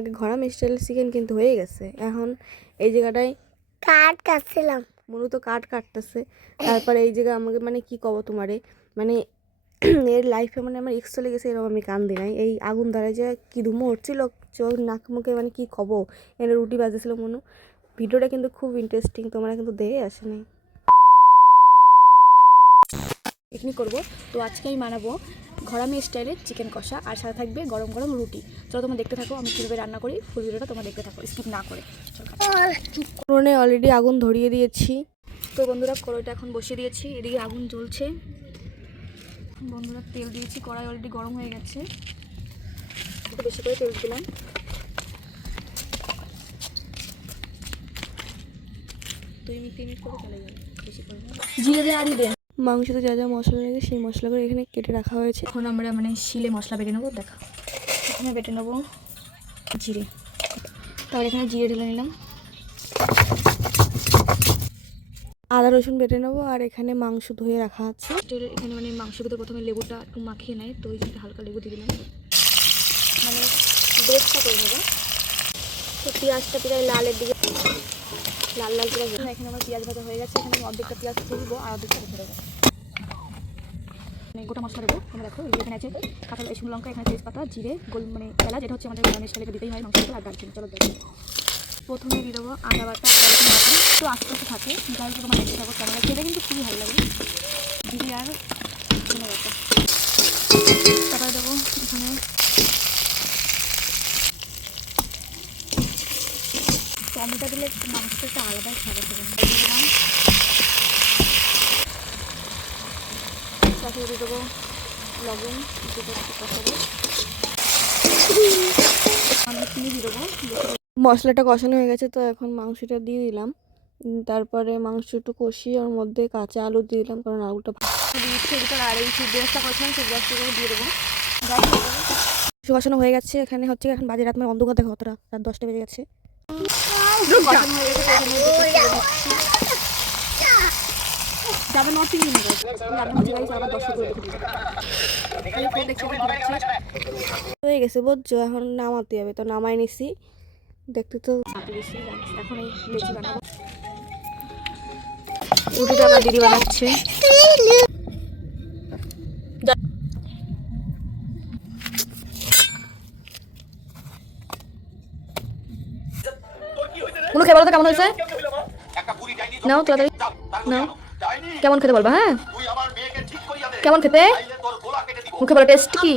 আগে Gharam style chicken কিন্তু হয়ে গেছে। এখন এই জায়গাটায় কাট কাটছিলাম, মূলত কাট কাটতেছে। তারপরে এই জায়গায় আমাকে মানে কি কব তোমারে, মানে এর লাইফে মানে আমার এক্স চলে গেছে এরকম আমি কান্দি নাই। এই আগুন ধরে যে কি ধুমো হচ্ছিল চোখ নাক মুখে, মানে কি কব, এনে রুটি বাজেছিল মনু। ভিডিওটা কিন্তু খুব ইন্টারেস্টিং, তোমরা কিন্তু দেখে আসেনি। পিকনিক করবো তো আজকে আমি বানাবো ঘরামি স্টাইলের চিকেন কষা, আর সাথে থাকবে গরম গরম রুটি। চলো তোমরা দেখতে থাকো আমি কীভাবে রান্না করি, ফুল ভিডিওটা তোমরা দেখতে থাকো স্কিপ না করে। উনুনে অলরেডি আগুন ধরিয়ে দিয়েছি। তো বন্ধুরা কড়াইটা এখন বসিয়ে দিয়েছি, এদিকে আগুন জ্বলছে। বন্ধুরা তেল দিয়েছি, কড়াই অলরেডি গরম হয়ে গেছে, একটু বেশি করে তেল দিলাম। মিনিট করে চলে যাবে, বেশি করে জিরে দিয়ে আড়ি দেন। মাংসতে যা যা মশলা লাগে সেই মশলাগুলো এখানে কেটে রাখা হয়েছে। এখন আমরা মানে শিলে মশলা বেটে নেবো। দেখা এখানে বেটে নেবো জিরে, তারপর এখানে জিরে ঢেলে নিলাম, আদা রসুন বেটে নেবো। আর এখানে মাংস ধুয়ে রাখা আছে। এখানে মানে মাংসের ভিতরে প্রথমে লেবুটা একটু মাখিয়ে নেয়, তো ওই জন্য হালকা লেবু দিয়ে দিলাম, মানে বেস্টটা করে নেবো। তো পেঁয়াজটা প্রায় লালের দিকে, লাল লাল করে এখানে আমার পেঁয়াজ ভাজা হয়ে গেছে। এখানে আমি অর্ধেকটা পেঁয়াজ তুলবো আর অর্ধেকটা রেখে দেবো। মানে গোটা মশলা দেবো। তোমরা দেখো এখানে আছে কাঁচা শুকনো লঙ্কা, এখানে তেজপাতা, জিরে, গোল মানে এলাচ, যেটা হচ্ছে আমাদের গরম স্টাইলে দিতেই হয় মাংসের, আর দারচিনি। চলো দেখো প্রথমে দিয়ে দেবো আদা বাটা, আদা রসুন বাটা, একটু আস্তে আস্তে থাকে, যাই হোক তোমার দেখতে থাকো কেমন খেতে কিন্তু খুবই ভালো লাগে। জিরে আর ধনে বাটা, তারপরে দেবো এখানে টমেটো দিলে মাংসটা একটা আলাদাই খাবার দেবেন। তারপরে দিয়ে দেবো লবণ, যেটা একটু কষাবো, আমি চিনি দিয়ে দেবো। মশলাটা কষানো হয়ে গেছে, তো এখন মাংসটা দিয়ে দিলাম। তারপরে মাংস একটু কষিয়ে ওর মধ্যে কাঁচা আলু দিয়ে দিলাম, কারণ আলুটা দিচ্ছি ভিতরে। আর এই গ্যাসটা কষানো, সেই গ্যাসটা দিয়ে দেবো। কষানো হয়ে গেছে। এখানে হচ্ছে এখন বাজে রাত, মানে অন্ধকার দেখো কতটা, রাত 10টা বেজে গেছে। কষানো হয়ে গেছে, যাবে নর্থ ইন্ডিয়ান হয়ে গেছে বুঝছো। এখন নামাতে হবে, তো নামাই নিছি। দেখতে তো এখন এই লেচি বানাবো। রুটিটা আমার দিদি বানাচ্ছে। কোনো খেয়ে বলো তো কেমন হয়েছে, নাও তাড়াতাড়ি নাও, কেমন খেতে বলবা। হ্যাঁ কেমন খেতে, মুখে বলো টেস্ট কি।